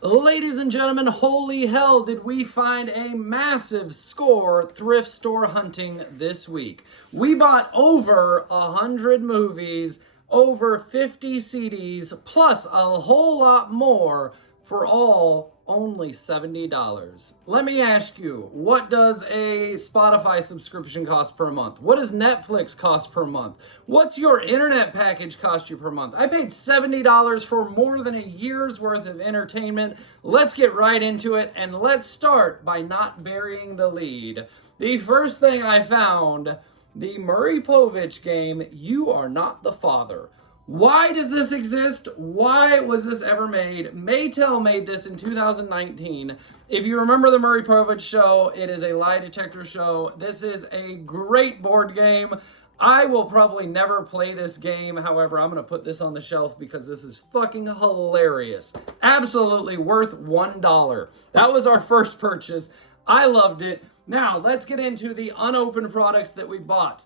Ladies and gentlemen, holy hell, did we find a massive score thrift store hunting this week. We bought over 100 movies, over 50 CDs, plus a whole lot more for all only $70. Let me ask you, what does a Spotify subscription cost per month? What does Netflix cost per month? What's your internet package cost you per month? I paid $70 for more than a year's worth of entertainment. Let's get right into it, and let's start by not burying the lead. The first thing I found, the Murray Povich game, You Are Not the Father. Why does this exist? Why was this ever made? Maytel made this in 2019. If you remember the Murray Povich show, it is a lie detector show. This is a great board game. I will probably never play this game. However, I'm going to put this on the shelf because this is fucking hilarious. Absolutely worth $1. That was our first purchase. I loved it. Now, let's get into the unopened products that we bought.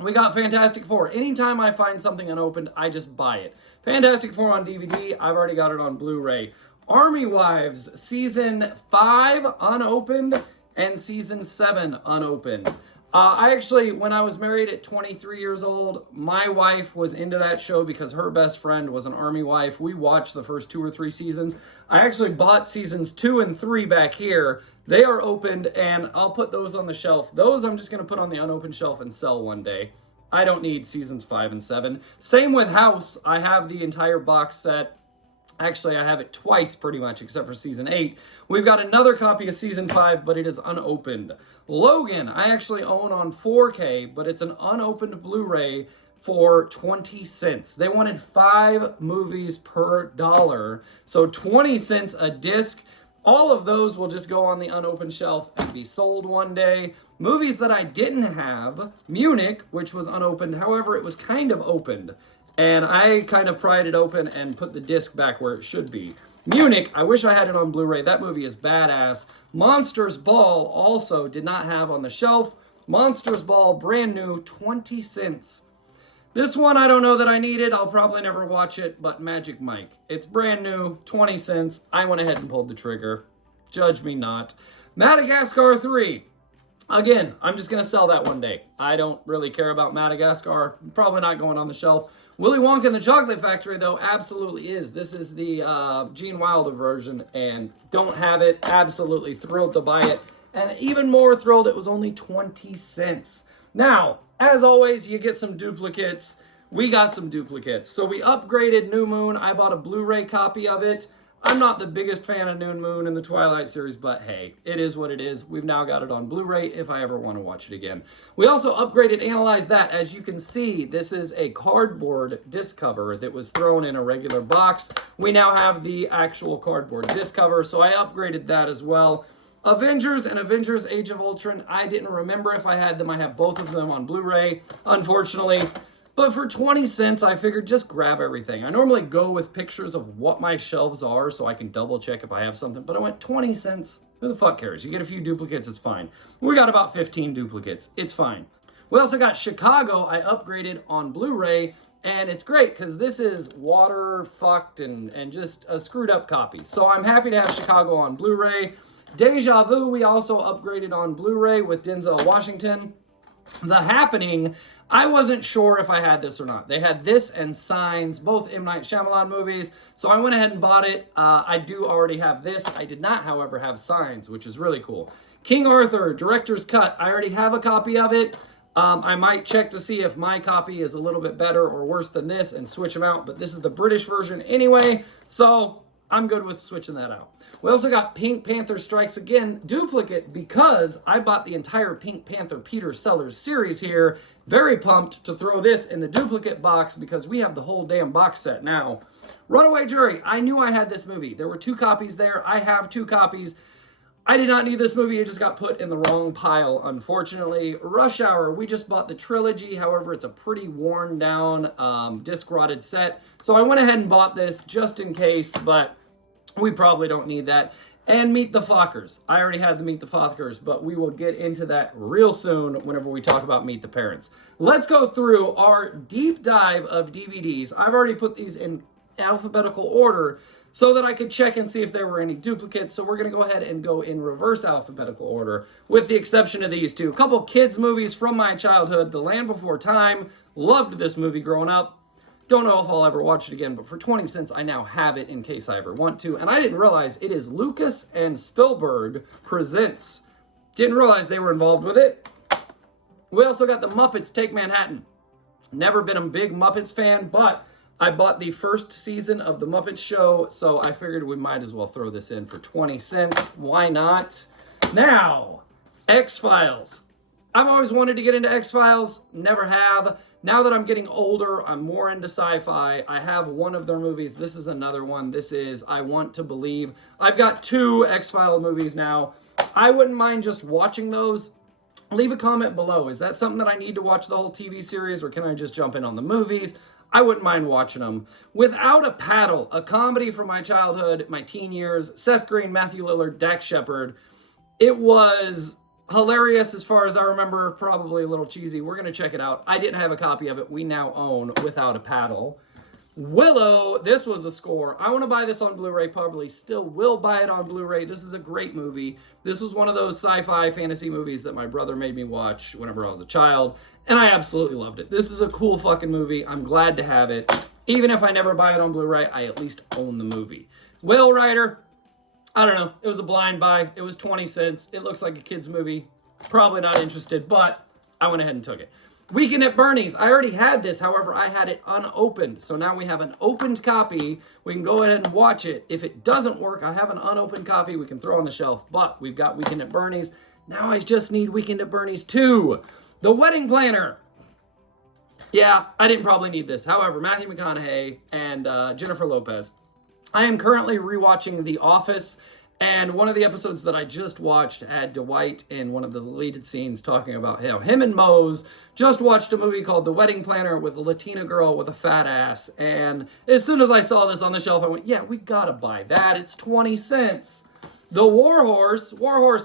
We got Fantastic Four. Anytime I find something unopened, I just buy it. Fantastic Four on DVD. I've already got it on Blu-ray. Army Wives, Season 5 unopened and Season 7 unopened. I actually, when I was married at 23 years old, my wife was into that show because her best friend was an Army wife. We watched the first 2 or 3 seasons. I actually bought Seasons 2 and 3 back here. They are opened, and I'll put those on the shelf. Those I'm just going to put on the unopened shelf and sell one day. I don't need Seasons 5 and 7. Same with House. I have the entire box set. Actually, I have it twice pretty much, except for Season 8. We've got another copy of Season 5, but it is unopened. Logan, I actually own on 4K, but it's an unopened Blu-ray for 20 cents. They wanted 5 movies per dollar, so 20 cents a disc. All of those will just go on the unopened shelf and be sold one day. Movies that I didn't have, Munich, which was unopened. However, it was kind of opened, and I kind of pried it open and put the disc back where it should be. Munich, I wish I had it on Blu-ray. That movie is badass. Monsters Ball also did not have on the shelf. Monsters Ball, brand new, 20 cents. This one, I don't know that I need it. I'll probably never watch it, but Magic Mike. It's brand new, 20 cents. I went ahead and pulled the trigger. Judge me not. Madagascar 3. Again, I'm just going to sell that one day. I don't really care about Madagascar. Probably not going on the shelf. Willy Wonka and the Chocolate Factory, though, absolutely is. This is the Gene Wilder version, and don't have it. Absolutely thrilled to buy it. And even more thrilled, it was only 20 cents. Now, as always, you get some duplicates. We got some duplicates. So we upgraded New Moon. I bought a Blu-ray copy of it. I'm not the biggest fan of New Moon in the Twilight series, but hey, it is what it is. We've now got it on Blu-ray if I ever want to watch it again. We also upgraded Analyze That. As you can see, this is a cardboard disc cover that was thrown in a regular box. We now have the actual cardboard disc cover, so I upgraded that as well. Avengers and Avengers Age of Ultron, I didn't remember if I had them. I have both of them on Blu-ray, unfortunately. But for 20 cents, I figured just grab everything. I normally go with pictures of what my shelves are so I can double check if I have something. But I went 20 cents. Who the fuck cares? You get a few duplicates, it's fine. We got about 15 duplicates. It's fine. We also got Chicago. I upgraded on Blu-ray. And it's great because this is water fucked and just a screwed up copy. So I'm happy to have Chicago on Blu-ray. Deja Vu, we also upgraded on Blu-ray with Denzel Washington. The Happening, I wasn't sure if I had this or not. They had this and Signs, both M. Night Shyamalan movies, so I went ahead and bought it. I do already have this. I did not, however, have Signs, which is really cool. King Arthur, Director's Cut, I already have a copy of it. I might check to see if my copy is a little bit better or worse than this and switch them out, but this is the British version anyway, so I'm good with switching that out. We also got Pink Panther Strikes Again duplicate because I bought the entire Pink Panther Peter Sellers series here. Very pumped to throw this in the duplicate box because we have the whole damn box set now. Runaway Jury, I knew I had this movie. There were 2 copies there. I have 2 copies. I did not need this movie. It just got put in the wrong pile, unfortunately. Rush Hour, we just bought the trilogy. However, it's a pretty worn down, disc-rotted set. So I went ahead and bought this just in case, but we probably don't need that. And Meet the Fockers. I already had the Meet the Fockers, but we will get into that real soon whenever we talk about Meet the Parents. Let's go through our deep dive of DVDs. I've already put these in alphabetical order. so that I could check and see if there were any duplicates. So we're going to go ahead and go in reverse alphabetical order, with the exception of these two. A couple kids movies from my childhood. The Land Before Time. Loved this movie growing up. Don't know if I'll ever watch it again, but for 20 cents, I now have it in case I ever want to. And I didn't realize it is Lucas and Spielberg Presents. Didn't realize they were involved with it. We also got The Muppets Take Manhattan. Never been a big Muppets fan, but I bought the first season of The Muppets Show, so I figured we might as well throw this in for 20 cents. Why not? Now, X-Files. I've always wanted to get into X-Files, never have. Now that I'm getting older, I'm more into sci-fi. I have one of their movies. This is another one. This is I Want to Believe. I've got 2 X-Files movies now. I wouldn't mind just watching those. Leave a comment below. Is that something that I need to watch the whole TV series, or can I just jump in on the movies? I wouldn't mind watching them. Without a Paddle, a comedy from my childhood, my teen years, Seth Green, Matthew Lillard, Dax Shepard. It was hilarious as far as I remember, probably a little cheesy. We're going to check it out. I didn't have a copy of it. We now own Without a Paddle. Willow, this was a score. I want to buy this on Blu-ray, probably still will buy it on Blu-ray. This is a great movie. This was one of those sci-fi fantasy movies that my brother made me watch whenever I was a child, and I absolutely loved it. This is a cool fucking movie. I'm glad to have it. Even if I never buy it on Blu-ray, I at least own the movie. Whale Rider, I don't know. It was a blind buy. It was 20 cents. It looks like a kid's movie. Probably not interested, but I went ahead and took it. Weekend at Bernie's. I already had this, however, I had it unopened. So now we have an opened copy. We can go ahead and watch it. If it doesn't work, I have an unopened copy we can throw on the shelf. But we've got Weekend at Bernie's. Now I just need Weekend at Bernie's 2. The Wedding Planner. Yeah, I didn't probably need this. However, Matthew McConaughey and Jennifer Lopez. I am currently rewatching The Office. And one of the episodes that I just watched had Dwight in one of the deleted scenes talking about him and Mose just watched a movie called The Wedding Planner with a Latina girl with a fat ass. And as soon as I saw this on the shelf, I went, yeah, we gotta buy that. It's 20 cents. The War Horse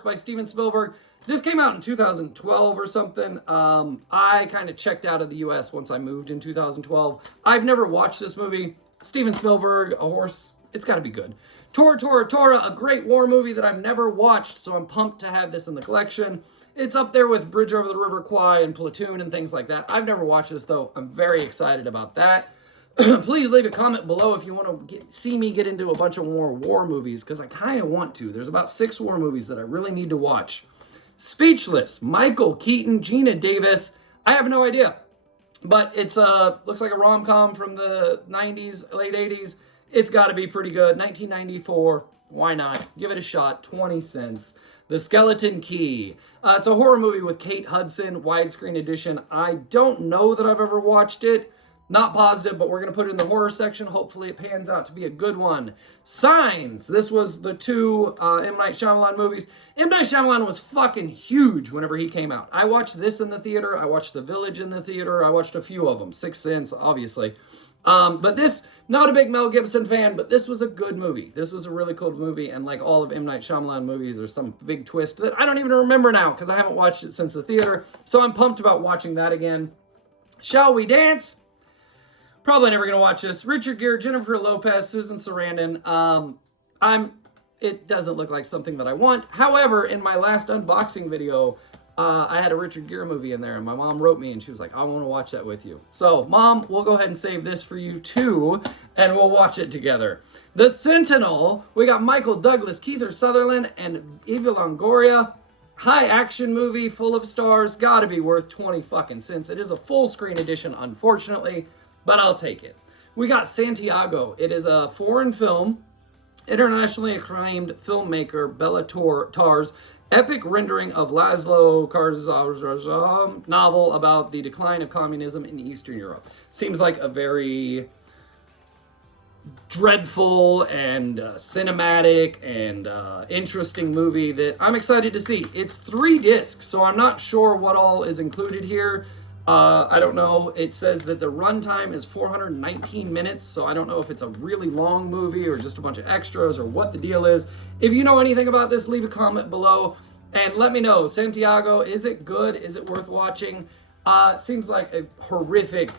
by Steven Spielberg. This came out in 2012 or something. I kind of checked out of the US once I moved in 2012. I've never watched this movie. Steven Spielberg, a horse, it's gotta be good. Tora, Tora, Tora, a great war movie that I've never watched, so I'm pumped to have this in the collection. It's up there with Bridge Over the River Kwai and Platoon and things like that. I've never watched this, though. I'm very excited about that. Please leave a comment below if you want to see me get into a bunch of more war movies, because I kind of want to. There's about 6 war movies that I really need to watch. Speechless, Michael Keaton, Gina Davis. I have no idea, but it's looks like a rom-com from the 90s, late 80s. It's got to be pretty good. 1994. Why not? Give it a shot. 20 cents. The Skeleton Key. It's a horror movie with Kate Hudson, widescreen edition. I don't know that I've ever watched it. Not positive, but we're going to put it in the horror section. Hopefully it pans out to be a good one. Signs. This was the 2 M. Night Shyamalan movies. M. Night Shyamalan was fucking huge whenever he came out. I watched this in the theater. I watched The Village in the theater. I watched a few of them. Sixth Sense, obviously. But this, not a big Mel Gibson fan, but this was a good movie. This was a really cool movie, and like all of M. Night Shyamalan movies, there's some big twist that I don't even remember now because I haven't watched it since the theater, so I'm pumped about watching that again. Shall We Dance? Probably never going to watch this. Richard Gere, Jennifer Lopez, Susan Sarandon. It doesn't look like something that I want. However, in my last unboxing video, I had a Richard Gere movie in there, and my mom wrote me, and she was like, I want to watch that with you. So, Mom, we'll go ahead and save this for you, too, and we'll watch it together. The Sentinel, we got Michael Douglas, Kiefer Sutherland, and Eva Longoria. High action movie, full of stars, gotta be worth 20 fucking cents. It is a full screen edition, unfortunately, but I'll take it. We got Santiago. It is a foreign film. Internationally acclaimed filmmaker Bela Tar's epic rendering of Laszlo Karzaz's novel about the decline of communism in Eastern Europe. Seems like a very dreadful and cinematic and interesting movie that I'm excited to see. It's 3 discs, so I'm not sure what all is included here. I don't know. It says that the runtime is 419 minutes, so I don't know if it's a really long movie or just a bunch of extras or what the deal is. If you know anything about this, leave a comment below and let me know. Santiago, is it good? Is it worth watching? It seems like a horrific,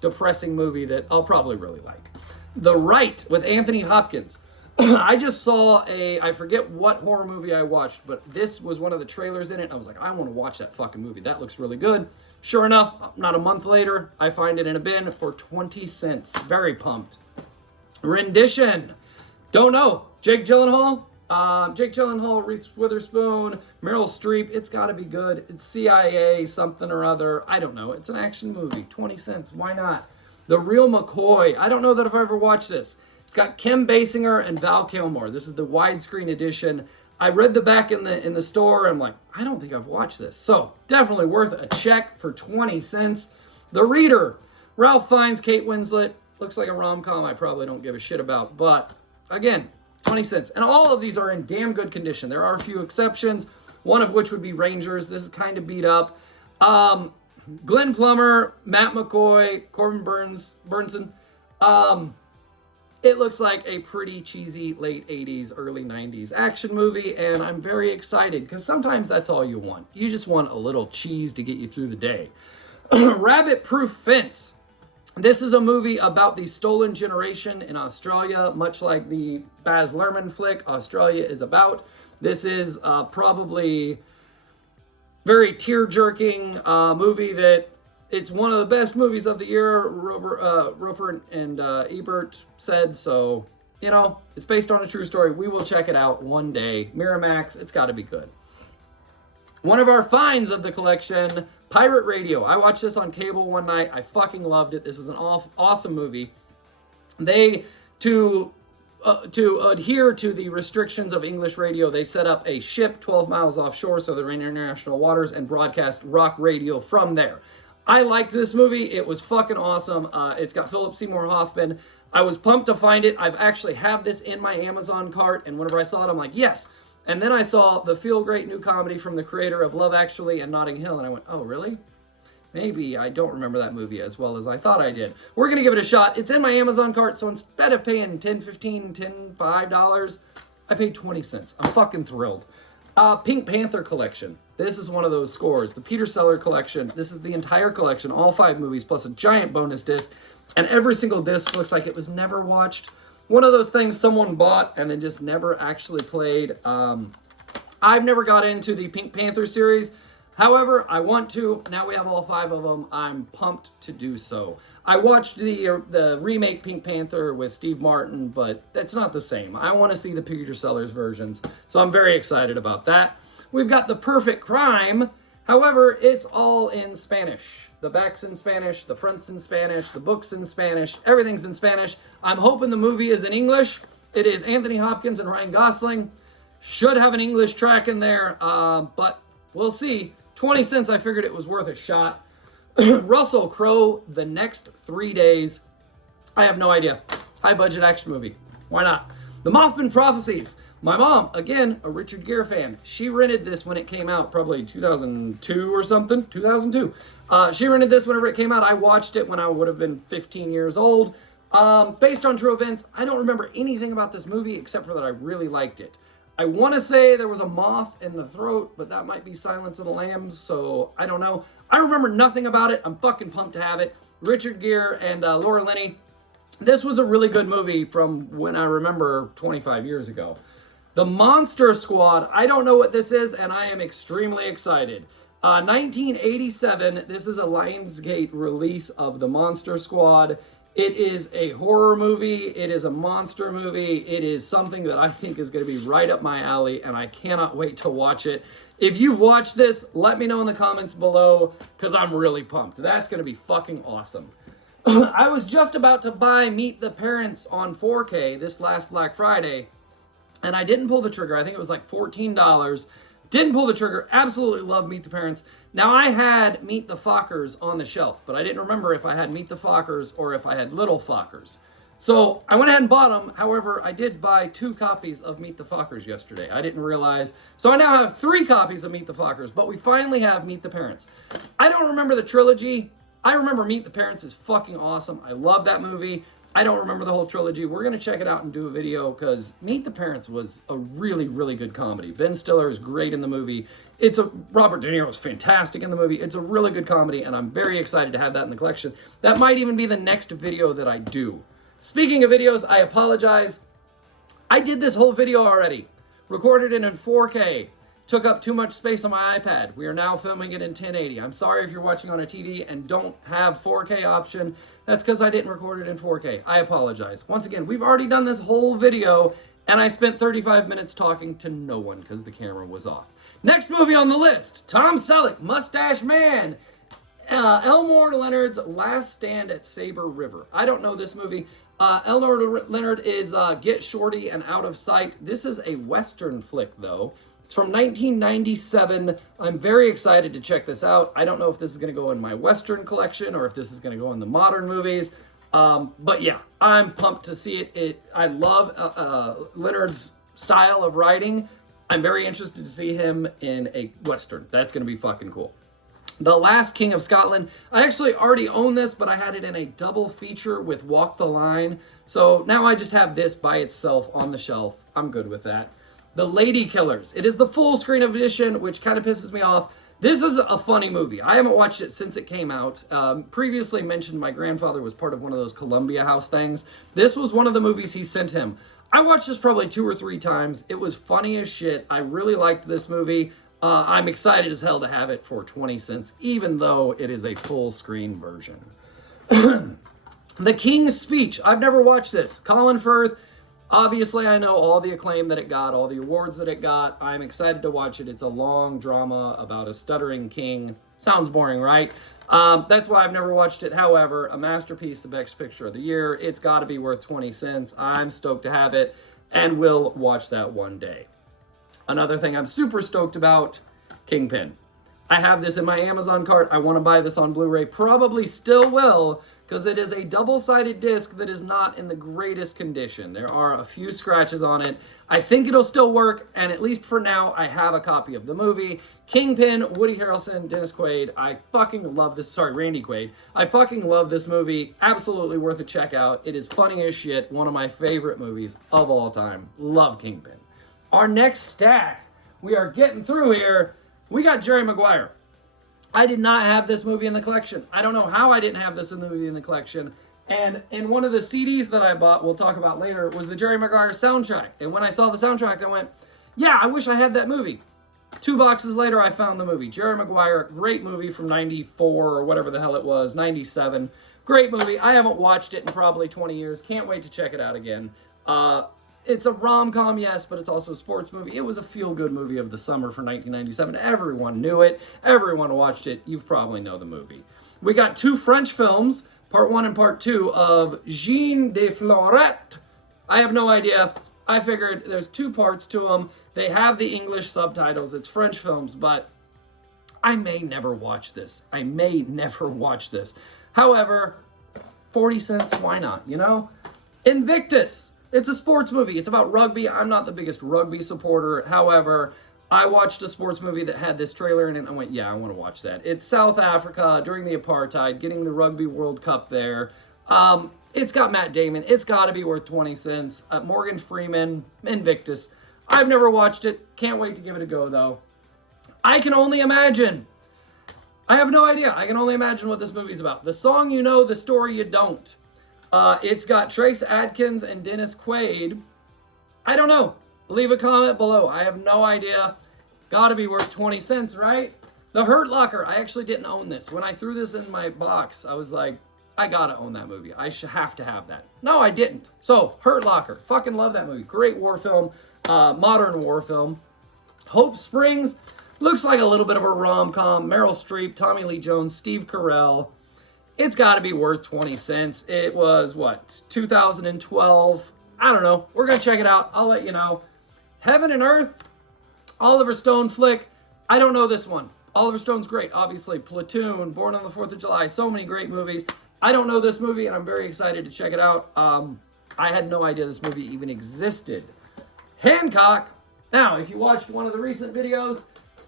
depressing movie that I'll probably really like. The Right with Anthony Hopkins. I just saw I forget what horror movie I watched, but this was one of the trailers in it. I was like, I want to watch that fucking movie. That looks really good. Sure enough, not a month later, I find it in a bin for 20 cents. Very pumped. Rendition. Don't know. Jake Gyllenhaal, Reese Witherspoon, Meryl Streep. It's got to be good. It's CIA something or other. I don't know. It's an action movie. 20 cents. Why not? The Real McCoy. I don't know that if I ever watched this. It's got Kim Basinger and Val Kilmer. This is the widescreen edition. I read the back in the store. I'm like, I don't think I've watched this. So definitely worth a check for 20 cents. The Reader. Ralph Fiennes, Kate Winslet. Looks like a rom-com I probably don't give a shit about. But again, 20 cents. And all of these are in damn good condition. There are a few exceptions. One of which would be Rangers. This is kind of beat up. Glenn Plummer, Matt McCoy, Corbin Burnson. It looks like a pretty cheesy late 80s, early 90s action movie, and I'm very excited because sometimes that's all you want. You just want a little cheese to get you through the day. Rabbit Proof Fence. This is a movie about the stolen generation in Australia, much like the Baz Luhrmann flick Australia is about. This is probably very tear-jerking movie that it's one of the best movies of the year, Roper and Ebert said. So, you know, it's based on a true story. We will check it out one day. Miramax, it's got to be good. One of our finds of the collection, Pirate Radio. I watched this on cable one night. I fucking loved it. This is an awesome movie. To adhere to the restrictions of English radio, they set up a ship 12 miles offshore, so they're in international waters, and broadcast rock radio from there. I liked this movie. It was fucking awesome. It's got Philip Seymour Hoffman. I was pumped to find it. I've actually have this in my Amazon cart, and whenever I saw it, I'm like, yes. And then I saw the Feel Great new comedy from the creator of Love Actually and Notting Hill, and I went, oh, really? Maybe I don't remember that movie as well as I thought I did. We're going to give it a shot. It's in my Amazon cart, so instead of paying $10, $15, $10, $5, I paid 20 cents. I'm fucking thrilled. Pink Panther collection. This is one of those scores. The Peter Sellers collection. This is the entire collection, all 5 movies, plus a giant bonus disc. And every single disc looks like it was never watched. One of those things someone bought and then just never actually played. I've never got into the Pink Panther series. However, I want to. Now we have all 5 of them. I'm pumped to do so. I watched the remake Pink Panther with Steve Martin, but that's not the same. I want to see the Peter Sellers versions, so I'm very excited about that. We've got The Perfect Crime. However, it's all in Spanish. The back's in Spanish, the front's in Spanish, the book's in Spanish, everything's in Spanish. I'm hoping the movie is in English. It is Anthony Hopkins and Ryan Gosling. Should have an English track in there, but we'll see. 20 cents, I figured it was worth a shot. Russell Crowe, The Next 3 Days. I have no idea. High budget action movie. Why not? The Mothman Prophecies. My mom, again, a Richard Gere fan. She rented this when it came out, probably 2002 or something. 2002. She rented this whenever it came out. I watched it when I would have been 15 years old. Based on true events, I don't remember anything about this movie except for that I really liked it. I want to say there was a moth in the throat, but that might be Silence of the Lambs, so I don't know. I remember nothing about it. I'm fucking pumped to have it. Richard Gere and Laura Linney. This was a really good movie from when I remember 25 years ago. The Monster Squad. I don't know what this is, and I am extremely excited. 1987. This is a Lionsgate release of The Monster Squad. It is a horror movie. It is a monster movie. It is something that I think is going to be right up my alley, and I cannot wait to watch it. If you've watched this, let me know in the comments below, because I'm really pumped. That's going to be fucking awesome. I was just about to buy Meet the Parents on 4K this last Black Friday, and I didn't pull the trigger. I think it was like $14. Didn't pull the trigger. Absolutely love Meet the Parents. Now, I had Meet the Fockers on the shelf, but I didn't remember if I had Meet the Fockers or if I had Little Fockers. So I went ahead and bought them. However, I did buy 2 copies of Meet the Fockers yesterday. I didn't realize. So I now have 3 copies of Meet the Fockers, but we finally have Meet the Parents. I don't remember the trilogy. I remember Meet the Parents is fucking awesome. I love that movie. I don't remember the whole trilogy. We're going to check it out and do a video because Meet the Parents was a really, really good comedy. Ben Stiller is great in the movie. Robert De Niro is fantastic in the movie. It's a really good comedy, and I'm very excited to have that in the collection. That might even be the next video that I do. Speaking of videos, I apologize. I did this whole video already. Recorded it in 4K. Took up too much space on my iPad. We are now filming it in 1080. I'm sorry if you're watching on a TV and don't have 4K option. That's because I didn't record it in 4K. I apologize. Once again, we've already done this whole video and I spent 35 minutes talking to no one because the camera was off. Next movie on the list, Tom Selleck, Mustache Man. Elmore Leonard's Last Stand at Saber River. I don't know this movie. Elmore Leonard is Get Shorty and Out of Sight. This is a Western flick, though. It's from 1997. I'm very excited to check this out. I don't know if this is going to go in my Western collection or if this is going to go in the modern movies. But yeah, I'm pumped to see it. I love Leonard's style of writing. I'm very interested to see him in a Western. That's going to be fucking cool. The Last King of Scotland. I actually already own this, but I had it in a double feature with Walk the Line. So now I just have this by itself on the shelf. I'm good with that. The Lady Killers. It is the full screen edition, which kind of pisses me off. This is a funny movie. I haven't watched it since it came out. Previously mentioned my grandfather was part of one of those Columbia House things. This was one of the movies he sent him. I watched this probably 2 or 3 times. It was funny as shit. I really liked this movie. I'm excited as hell to have it for 20 cents, even though it is a full screen version. The King's Speech. I've never watched this. Colin Firth. Obviously, I know all the acclaim that it got, all the awards that it got. I'm excited to watch it. It's a long drama about a stuttering king. Sounds boring, right? That's why I've never watched it. However, a masterpiece, the best picture of the year. It's got to be worth 20 cents. I'm stoked to have it, and will watch that one day. Another thing I'm super stoked about, Kingpin. I have this in my Amazon cart. I want to buy this on Blu-ray. Probably still will, because it is a double-sided disc that is not in the greatest condition. There are a few scratches on it. I think it'll still work, and at least for now, I have a copy of the movie. Kingpin, Woody Harrelson, Dennis Quaid. I fucking love this. Sorry, Randy Quaid. I fucking love this movie. Absolutely worth a check out. It is funny as shit. One of my favorite movies of all time. Love Kingpin. Our next stack, we are getting through here. We got Jerry Maguire. I did not have this movie in the collection. I don't know how I didn't have this movie in the collection. And in one of the CDs that I bought, we'll talk about later, was the Jerry Maguire soundtrack. And when I saw the soundtrack, I went, yeah, I wish I had that movie. 2 boxes later, I found the movie. Jerry Maguire, great movie from 94 or whatever the hell it was, 97. Great movie. I haven't watched it in probably 20 years. Can't wait to check it out again. It's a rom-com, yes, but it's also a sports movie. It was a feel-good movie of the summer for 1997. Everyone knew it. Everyone watched it. You probably know the movie. We got 2 French films, part 1 and part 2, of Jean de Florette. I have no idea. I figured there's 2 parts to them. They have the English subtitles. It's French films, but I may never watch this. However, 40 cents, why not, you know? Invictus. It's a sports movie. It's about rugby. I'm not the biggest rugby supporter. However, I watched a sports movie that had this trailer in it, and I went, yeah, I want to watch that. It's South Africa during the apartheid, getting the Rugby World Cup there. It's got Matt Damon. It's got to be worth 20 cents. Morgan Freeman, Invictus. I've never watched it. Can't wait to give it a go, though. I can only imagine. I have no idea. I can only imagine what this movie's about. The song you know, the story you don't. It's got Trace Adkins and Dennis Quaid. I don't know. Leave a comment below. I have no idea. Gotta be worth 20 cents, right? The Hurt Locker. I actually didn't own this. When I threw this in my box, I was like, I gotta own that movie. I have to have that. No, I didn't. So, Hurt Locker. Fucking love that movie. Great war film. Modern war film. Hope Springs. Looks like a little bit of a rom-com. Meryl Streep, Tommy Lee Jones, Steve Carell. It's got to be worth 20 cents. It was, 2012? I don't know. We're going to check it out. I'll let you know. Heaven and Earth, Oliver Stone flick. I don't know this one. Oliver Stone's great, obviously. Platoon, Born on the 4th of July, so many great movies. I don't know this movie, and I'm very excited to check it out. I had no idea this movie even existed. Hancock. Now, if you watched one of the recent videos,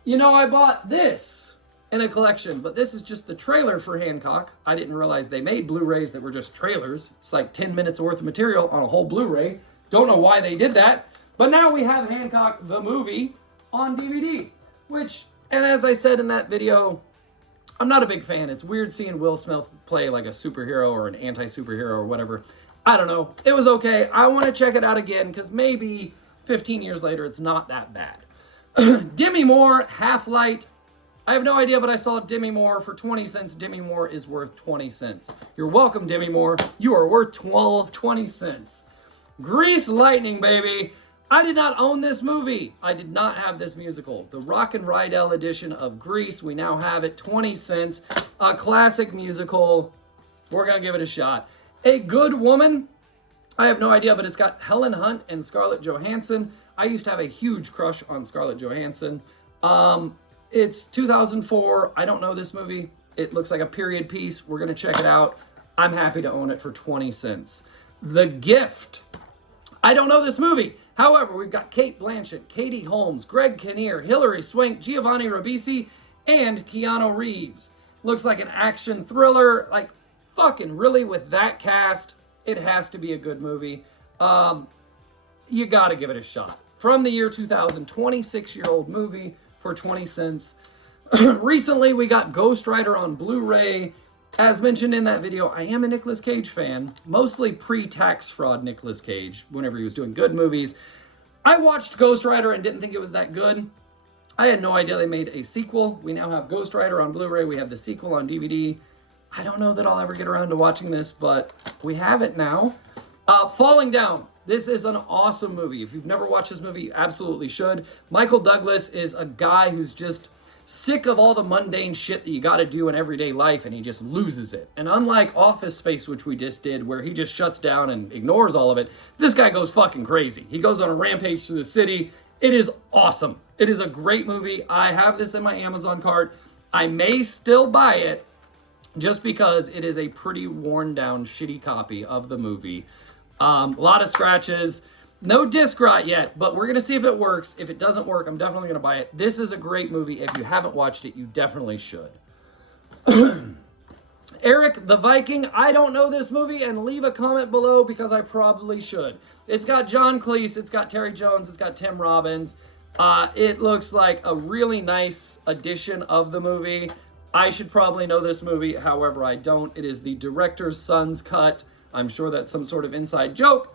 you know I bought this in a collection, but this is just the trailer for Hancock. I didn't realize they made Blu-rays that were just trailers. It's like 10 minutes worth of material on a whole Blu-ray. Don't know why they did that, but now we have Hancock the movie on DVD, which, and as I said in that video, I'm not a big fan. It's weird seeing Will Smith play like a superhero or an anti-superhero or whatever. I don't know. It was okay. I want to check it out again because maybe 15 years later it's not that bad. Demi Moore, Half Light. I have no idea, but I saw Demi Moore for 20 cents. Demi Moore is worth 20 cents. You're welcome, Demi Moore. You are worth 20 cents. Grease Lightning, baby. I did not own this movie. I did not have this musical. The Rock and Rydell edition of Grease. We now have it, 20 cents. A classic musical. We're going to give it a shot. A Good Woman. I have no idea, but it's got Helen Hunt and Scarlett Johansson. I used to have a huge crush on Scarlett Johansson. It's 2004. I don't know this movie. It looks like a period piece. We're going to check it out. I'm happy to own it for 20 cents. The Gift. I don't know this movie. However, we've got Cate Blanchett, Katie Holmes, Greg Kinnear, Hilary Swank, Giovanni Ribisi, and Keanu Reeves. Looks like an action thriller. Like, fucking really, with that cast, it has to be a good movie. You got to give it a shot. From the year 2000, 26-year-old movie for 20 cents. Recently, we got Ghost Rider on Blu-ray. As mentioned in that video, I am a Nicolas Cage fan, mostly pre-tax fraud Nicolas Cage, whenever he was doing good movies. I watched Ghost Rider and didn't think it was that good. I had no idea they made a sequel. We now have Ghost Rider on Blu-ray. We have the sequel on DVD. I don't know that I'll ever get around to watching this, but we have it now. Falling Down. This is an awesome movie. If you've never watched this movie, you absolutely should. Michael Douglas is a guy who's just sick of all the mundane shit that you got to do in everyday life, and he just loses it. And unlike Office Space, which we just did, where he just shuts down and ignores all of it, this guy goes fucking crazy. He goes on a rampage through the city. It is awesome. It is a great movie. I have this in my Amazon cart. I may still buy it just because it is a pretty worn down, shitty copy of the movie. A lot of scratches. No disc rot yet, but we're going to see if it works. If it doesn't work, I'm definitely going to buy it. This is a great movie. If you haven't watched it, you definitely should. Eric the Viking. I don't know this movie, and leave a comment below because I probably should. It's got John Cleese. It's got Terry Jones. It's got Tim Robbins. It looks like a really nice edition of the movie. I should probably know this movie. However, I don't. It is the director's son's cut. I'm sure that's some sort of inside joke.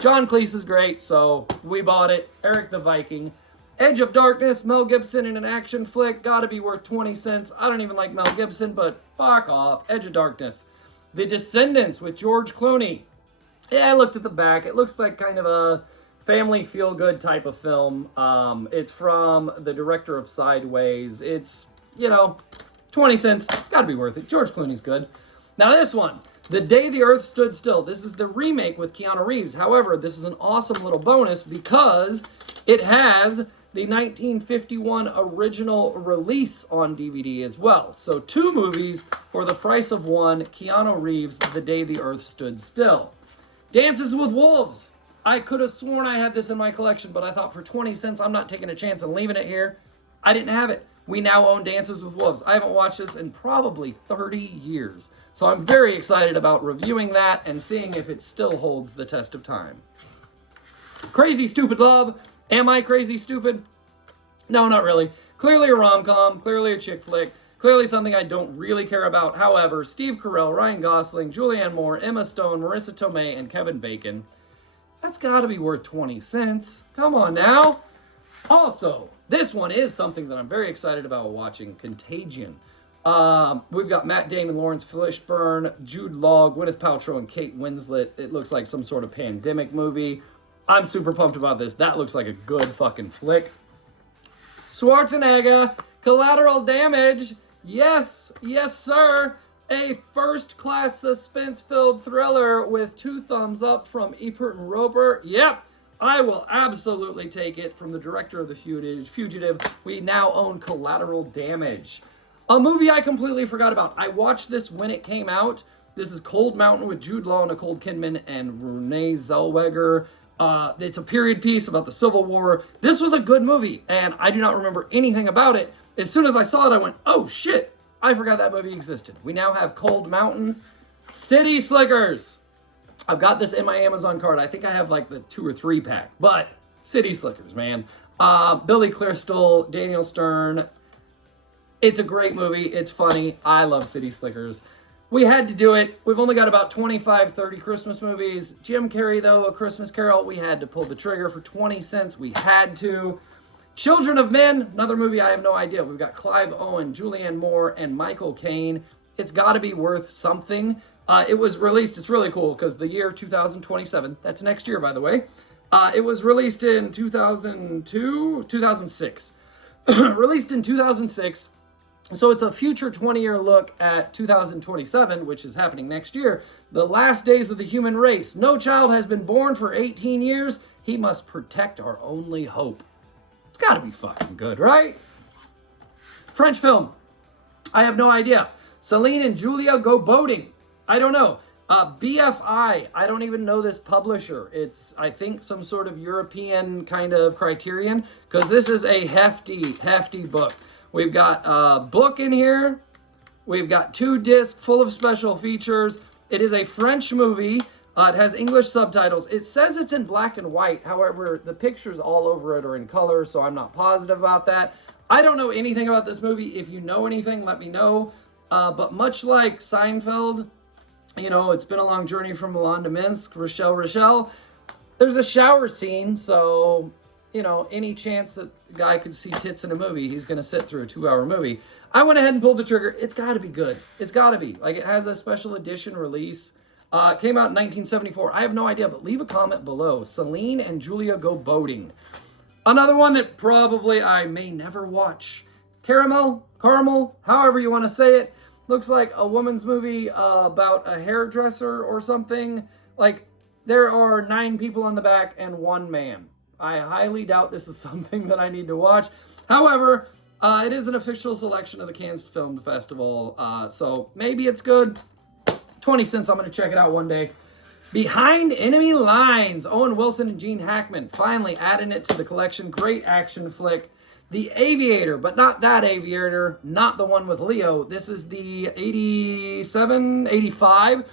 John Cleese is great, so we bought it. Eric the Viking. Edge of Darkness, Mel Gibson in an action flick. Gotta be worth 20 cents. I don't even like Mel Gibson, but fuck off. Edge of Darkness. The Descendants with George Clooney. Yeah, I looked at the back. It looks like kind of a family feel-good type of film. It's from the director of Sideways. It's, 20 cents. Gotta be worth it. George Clooney's good. Now this one. The Day the Earth Stood Still. This is the remake with Keanu Reeves. However, this is an awesome little bonus because it has the 1951 original release on DVD as well. So 2 movies for the price of one. Keanu Reeves, The Day the Earth Stood Still. Dances with Wolves. I could have sworn I had this in my collection, but I thought for 20 cents, I'm not taking a chance and leaving it here. I didn't have it. We now own Dances with Wolves. I haven't watched this in probably 30 years. So I'm very excited about reviewing that and seeing if it still holds the test of time. Crazy Stupid Love. Am I crazy stupid? No, not really. Clearly a rom-com. Clearly a chick flick. Clearly something I don't really care about. However, Steve Carell, Ryan Gosling, Julianne Moore, Emma Stone, Marissa Tomei, and Kevin Bacon. That's got to be worth 20 cents. Come on now. Also, this one is something that I'm very excited about watching. Contagion. We've got Matt Damon, Lawrence Fishburne, Jude Law, Gwyneth Paltrow, and Kate Winslet. It looks like some sort of pandemic movie. I'm super pumped about this. That looks like a good fucking flick. Schwarzenegger, Collateral Damage. Yes, yes, sir. A first-class suspense-filled thriller with 2 thumbs up from Ebert and Roper. Yep, I will absolutely take it. From the director of The Fugitive, we now own Collateral Damage. A movie I completely forgot about. I watched this when it came out. This is Cold Mountain with Jude Law, Nicole Kidman, and Renee Zellweger. It's a period piece about the Civil War. This was a good movie, and I do not remember anything about it. As soon as I saw it, I went, oh shit, I forgot that movie existed. We now have Cold Mountain. City Slickers. I've got this in my Amazon cart. I think I have like the 2 or 3 pack, but City Slickers, man. Billy Crystal, Daniel Stern. It's a great movie. It's funny. I love City Slickers. We had to do it. We've only got about 25, 30 Christmas movies. Jim Carrey, though, A Christmas Carol, we had to pull the trigger for 20 cents. We had to. Children of Men, another movie I have no idea. We've got Clive Owen, Julianne Moore, and Michael Caine. It's got to be worth something. It was released, it's really cool, because the year 2027, that's next year, by the way. It was released in 2006. Released in 2006. So it's a future 20-year look at 2027, which is happening next year. The last days of the human race. No child has been born for 18 years. He must protect our only hope. It's got to be fucking good, right? French film. I have no idea. Celine and Julia go boating. I don't know. BFI. I don't even know this publisher. It's, I think, some sort of European kind of Criterion, because this is a hefty book. We've got a book in here. We've got 2 discs full of special features. It is a French movie. It has English subtitles. It says it's in black and white. However, the pictures all over it are in color, so I'm not positive about that. I don't know anything about this movie. If you know anything, let me know. But much like Seinfeld, you know, it's been a long journey from Milan to Minsk, Rochelle. There's a shower scene, so, you know, any chance that the guy could see tits in a movie, he's going to sit through a 2-hour movie. I went ahead and pulled the trigger. It's got to be good. It's got to be. Like, it has a special edition release. It came out in 1974. I have no idea, but leave a comment below. Celine and Julia go boating. Another one that probably I may never watch. Caramel, however you want to say it. Looks like a woman's movie about a hairdresser or something. Like, there are 9 people on the back and 1 man. I highly doubt this is something that I need to watch. However, it is an official selection of the Cannes Film Festival, so maybe it's good. 20 cents, I'm going to check it out one day. Behind Enemy Lines, Owen Wilson and Gene Hackman, finally adding it to the collection. Great action flick. The Aviator, but not that Aviator, not the one with Leo. This is the 85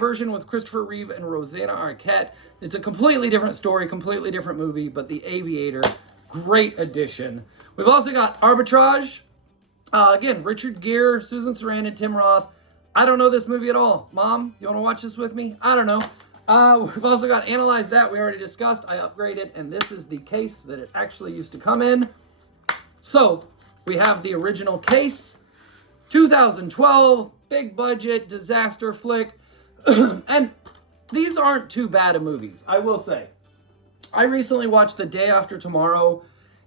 version with Christopher Reeve and Rosanna Arquette. It's a completely different story, completely different movie, but The Aviator, great addition. We've also got Arbitrage. Again, Richard Gere, Susan Sarandon, Tim Roth. I don't know this movie at all. Mom, you want to watch this with me? I don't know. We've also got Analyze That, we already discussed. I upgraded, and this is the case that it actually used to come in. So, we have the original case, 2012, big budget, disaster flick. And these aren't too bad of movies, I will say. I recently watched The Day After Tomorrow.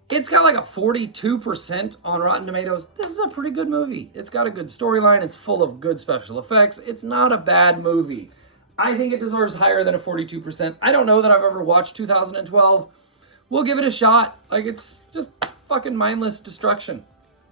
It's got like a 42% on Rotten Tomatoes. This is a pretty good movie. It's got a good storyline. It's full of good special effects. It's not a bad movie. I think it deserves higher than a 42%. I don't know that I've ever watched 2012. We'll give it a shot. Like, it's just fucking mindless destruction.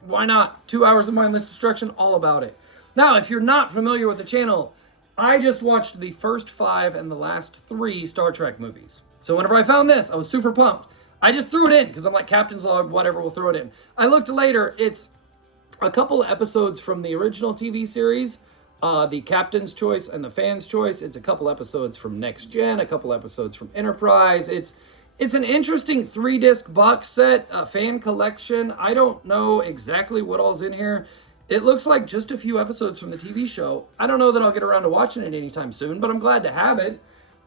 Why not? 2 hours of mindless destruction, all about it. Now, if you're not familiar with the channel, I just watched the first 5 and the last 3 Star Trek movies. So whenever I found this, I was super pumped. I just threw it in because I'm like, Captain's Log, whatever, we'll throw it in. I looked later, it's a couple episodes from the original TV series, the Captain's Choice and the Fan's Choice. It's a couple episodes from Next Gen, a couple episodes from Enterprise. It's an interesting 3-disc box set, fan collection. I don't know exactly what all's in here. It looks like just a few episodes from the TV show. I don't know that I'll get around to watching it anytime soon, but I'm glad to have it.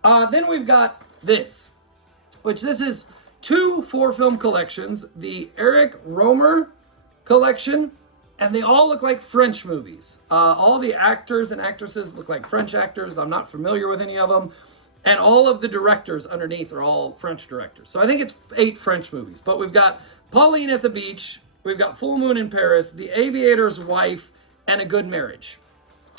Then we've got this, which this is 2 4-film collections, the Eric Romer collection, and they all look like French movies. All the actors and actresses look like French actors. I'm not familiar with any of them. And all of the directors underneath are all French directors. So I think it's 8 French movies. But we've got Pauline at the Beach, we've got Full Moon in Paris, The Aviator's Wife, and A Good Marriage.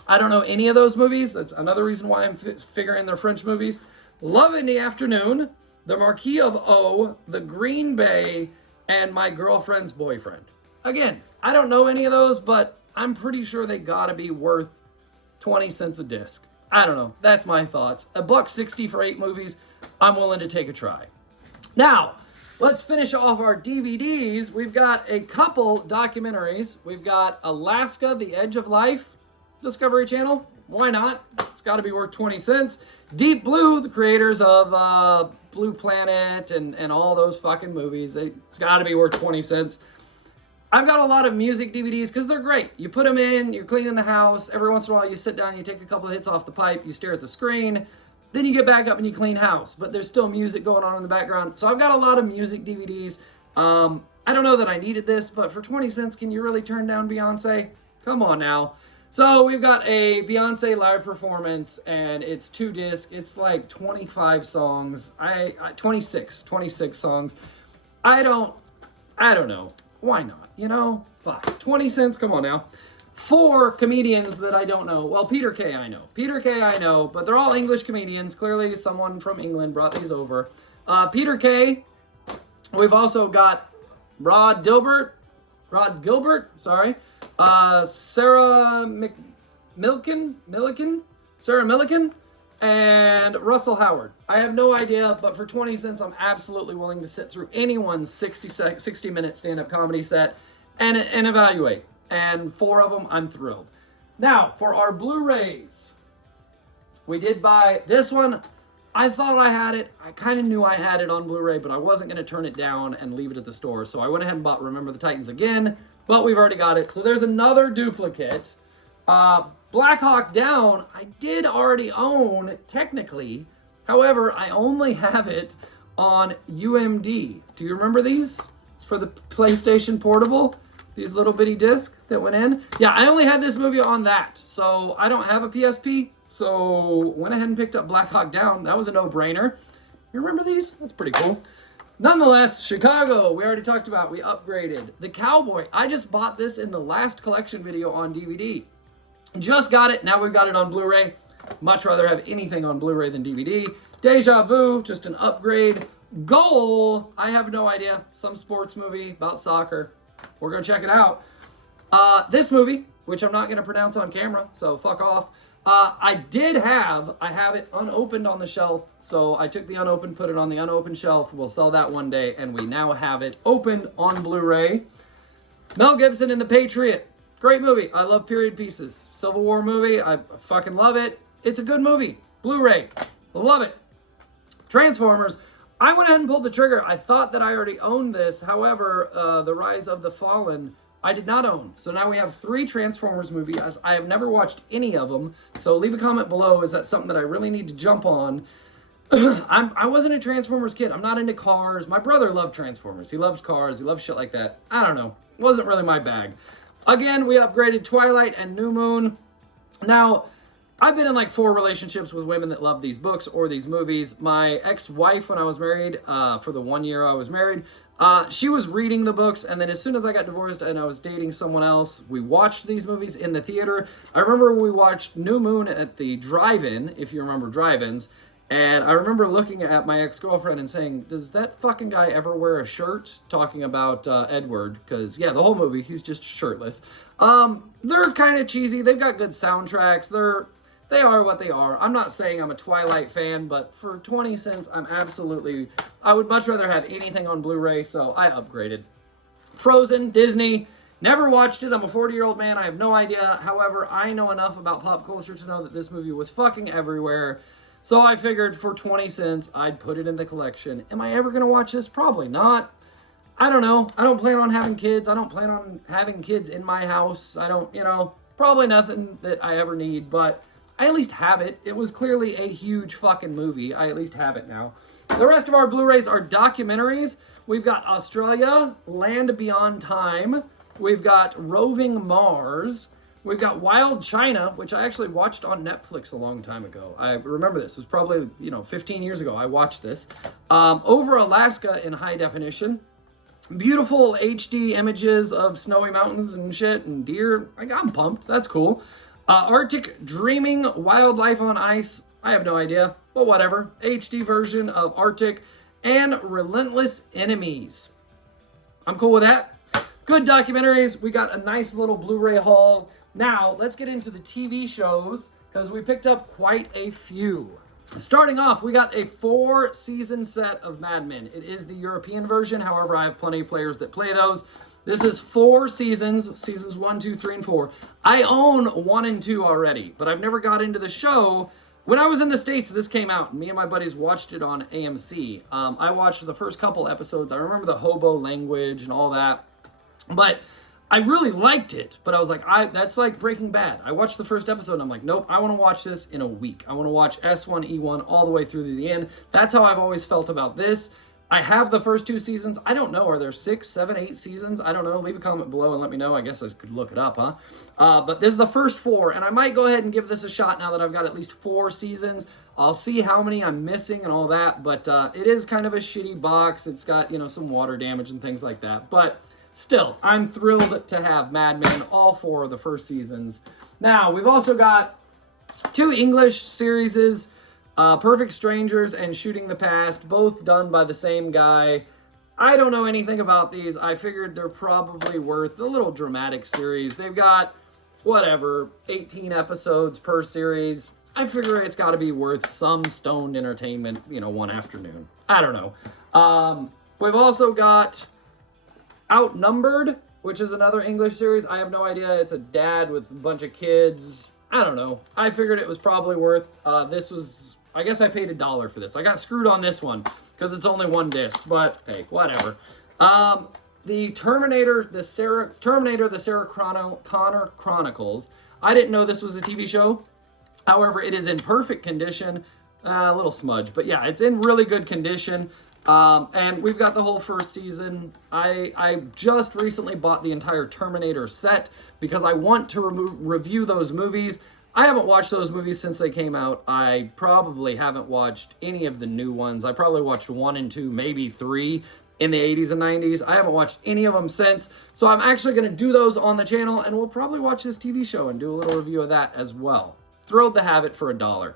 I don't know any of those movies. That's another reason why I'm figuring they're French movies. Love in the Afternoon, The Marquis of O, The Green Bay, and My Girlfriend's Boyfriend. Again, I don't know any of those, but I'm pretty sure they gotta be worth 20 cents a disc. I don't know. That's my thoughts. $1.60 for 8 movies. I'm willing to take a try. Now, let's finish off our DVDs. We've got a couple documentaries. We've got Alaska, The Edge of Life, Discovery Channel. Why not? It's got to be worth 20 cents. Deep Blue, the creators of Blue Planet and all those fucking movies. It's got to be worth 20 cents. I've got a lot of music DVDs because they're great. You put them in, you're cleaning the house. Every once in a while, you sit down, you take a couple of hits off the pipe, you stare at the screen. Then you get back up and you clean house. But there's still music going on in the background. So I've got a lot of music DVDs. I don't know that I needed this, but for 20 cents, can you really turn down Beyonce? Come on now. So we've got a Beyonce live performance, and it's 2 discs. It's like 25 songs. 26 songs. I don't know. Why not? You know, fuck. 20 cents, come on now. 4 comedians that I don't know. Well, Peter Kay I know. Peter Kay I know, but they're all English comedians. Clearly someone from England brought these over. Peter Kay. We've also got Rod Gilbert, sorry. Sarah Milliken, and Russell Howard. I have no idea, but for 20 cents, I'm absolutely willing to sit through anyone's 60-minute stand-up comedy set and evaluate. And 4 of them, I'm thrilled. Now, for our Blu-rays, we did buy this one. I thought I had it. I kind of knew I had it on Blu-ray, but I wasn't going to turn it down and leave it at the store. So I went ahead and bought Remember the Titans again, but we've already got it. So there's another duplicate. Black Hawk Down, I did already own, technically. However, I only have it on UMD. Do you remember these? For the PlayStation Portable? These little bitty discs that went in? Yeah, I only had this movie on that. So I don't have a PSP. So went ahead and picked up Black Hawk Down. That was a no-brainer. You remember these? That's pretty cool. Nonetheless, Chicago, we already talked about. We upgraded. The Cowboy, I just bought this in the last collection video on DVD. Just got it. Now we've got it on Blu-ray. Much rather have anything on Blu-ray than DVD. Deja Vu, just an upgrade. Goal, I have no idea. Some sports movie about soccer. We're going to check it out. This movie, which I'm not going to pronounce on camera, so fuck off. I have it unopened on the shelf, so I took the unopened, put it on the unopened shelf. We'll sell that one day, and we now have it opened on Blu-ray. Mel Gibson in The Patriot. Great movie. I love period pieces. Civil War movie. I fucking love it. It's a good movie. Blu-ray. Love it. Transformers. I went ahead and pulled the trigger. I thought that I already owned this. However, The Rise of the Fallen, I did not own. So now we have 3 Transformers movies. I have never watched any of them. So leave a comment below. Is that something that I really need to jump on? I wasn't a Transformers kid. I'm not into cars. My brother loved Transformers. He loved cars. He loved shit like that. I don't know. It wasn't really my bag. Again, we upgraded Twilight and New Moon. Now, I've been in like 4 relationships with women that love these books or these movies. My ex-wife, when I was married, for the 1 year I was married, she was reading the books, and then as soon as I got divorced and I was dating someone else, we watched these movies in the theater. I remember we watched New Moon at the drive-in, if you remember drive-ins, and I remember looking at my ex-girlfriend and saying, does that fucking guy ever wear a shirt? Talking about Edward, because, yeah, the whole movie, he's just shirtless. They're kind of cheesy. They've got good soundtracks. They are what they are. I'm not saying I'm a Twilight fan, but for 20 cents, I would much rather have anything on Blu-ray, so I upgraded. Frozen, Disney, never watched it. I'm a 40-year-old man. I have no idea. However, I know enough about pop culture to know that this movie was fucking everywhere. So I figured for 20 cents, I'd put it in the collection. Am I ever going to watch this? Probably not. I don't know. I don't plan on having kids. I don't plan on having kids in my house. I don't, probably nothing that I ever need, but I at least have it. It was clearly a huge fucking movie. I at least have it now. The rest of our Blu-rays are documentaries. We've got Australia, Land Beyond Time. We've got Roving Mars. We've got Wild China, which I actually watched on Netflix a long time ago. I remember this. It was probably, 15 years ago I watched this. Over Alaska in high definition. Beautiful HD images of snowy mountains and shit and deer. I'm pumped. That's cool. Arctic Dreaming, Wildlife on Ice. I have no idea, but whatever. HD version of Arctic. And Relentless Enemies. I'm cool with that. Good documentaries. We got a nice little Blu-ray haul. Now, let's get into the TV shows, because we picked up quite a few. Starting off, we got a 4-season set of Mad Men. It is the European version. However, I have plenty of players that play those. This is 4 seasons, seasons 1, 2, 3, and 4. I own 1 and 2 already, but I've never got into the show. When I was in the States, this came out. Me and my buddies watched it on AMC. I watched the first couple episodes. I remember the hobo language and all that. But I really liked it, but I was like, that's like Breaking Bad. I watched the first episode and I'm like, nope, I want to watch this in a week. I want to watch S1E1 all the way through to the end. That's how I've always felt about this. I have the first 2 seasons. I don't know. Are there 6, 7, 8 seasons? I don't know. Leave a comment below and let me know. I guess I could look it up, huh? But this is the first 4, and I might go ahead and give this a shot now that I've got at least 4 seasons. I'll see how many I'm missing and all that, but it is kind of a shitty box. It's got, some water damage and things like that. But still, I'm thrilled to have Mad Men, all 4 of the first seasons. Now, we've also got 2 English series, Perfect Strangers and Shooting the Past, both done by the same guy. I don't know anything about these. I figured they're probably worth a little dramatic series. They've got, 18 episodes per series. I figure it's got to be worth some stoned entertainment, one afternoon. I don't know. We've also got Outnumbered, which is another English series. I have no idea. It's a dad with a bunch of kids. I don't know. I figured it was probably worth, I guess I paid $1 for this. I got screwed on this one because it's only 1 disc, but hey, whatever. The Terminator, the Sarah Connor Chronicles. I didn't know this was a TV show. However, it is in perfect condition. A little smudge, but yeah, it's in really good condition. And we've got the whole first season. I just recently bought the entire Terminator set because I want to review those movies. I haven't watched those movies since they came out. I probably haven't watched any of the new ones. I probably watched 1 and 2, maybe 3 in the 80s and 90s. I haven't watched any of them since. So I'm actually going to do those on the channel, and we'll probably watch this TV show and do a little review of that as well. Thrilled to have it for $1.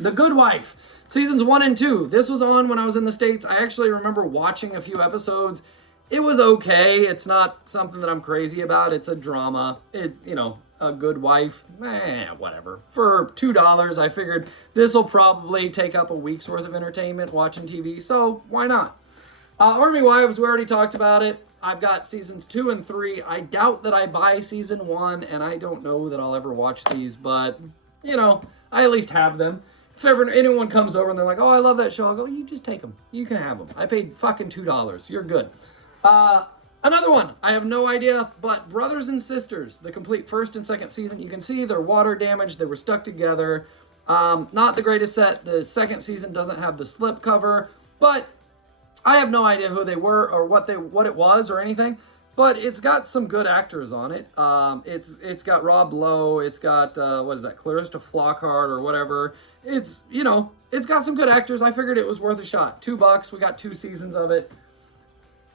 The Good Wife, seasons 1 and 2. This was on when I was in the States. I actually remember watching a few episodes. It was okay. It's not something that I'm crazy about. It's a drama. A Good Wife, whatever. For $2, I figured this will probably take up a week's worth of entertainment watching TV, so why not? Army Wives, we already talked about it. I've got seasons 2 and 3. I doubt that I buy season 1, and I don't know that I'll ever watch these, but, I at least have them. If ever anyone comes over and they're like, oh, I love that show, I'll go, you just take them. You can have them. I paid fucking $2. You're good. Another one, I have no idea, but Brothers and Sisters, the complete first and second season. You can see they're water damaged. They were stuck together. Not the greatest set. The second season doesn't have the slip cover, but I have no idea who they were or what it was or anything. But it's got some good actors on it. It's got Rob Lowe. It's got Clarissa Flockhart or whatever. It's got some good actors. I figured it was worth a shot. $2. We got 2 seasons of it.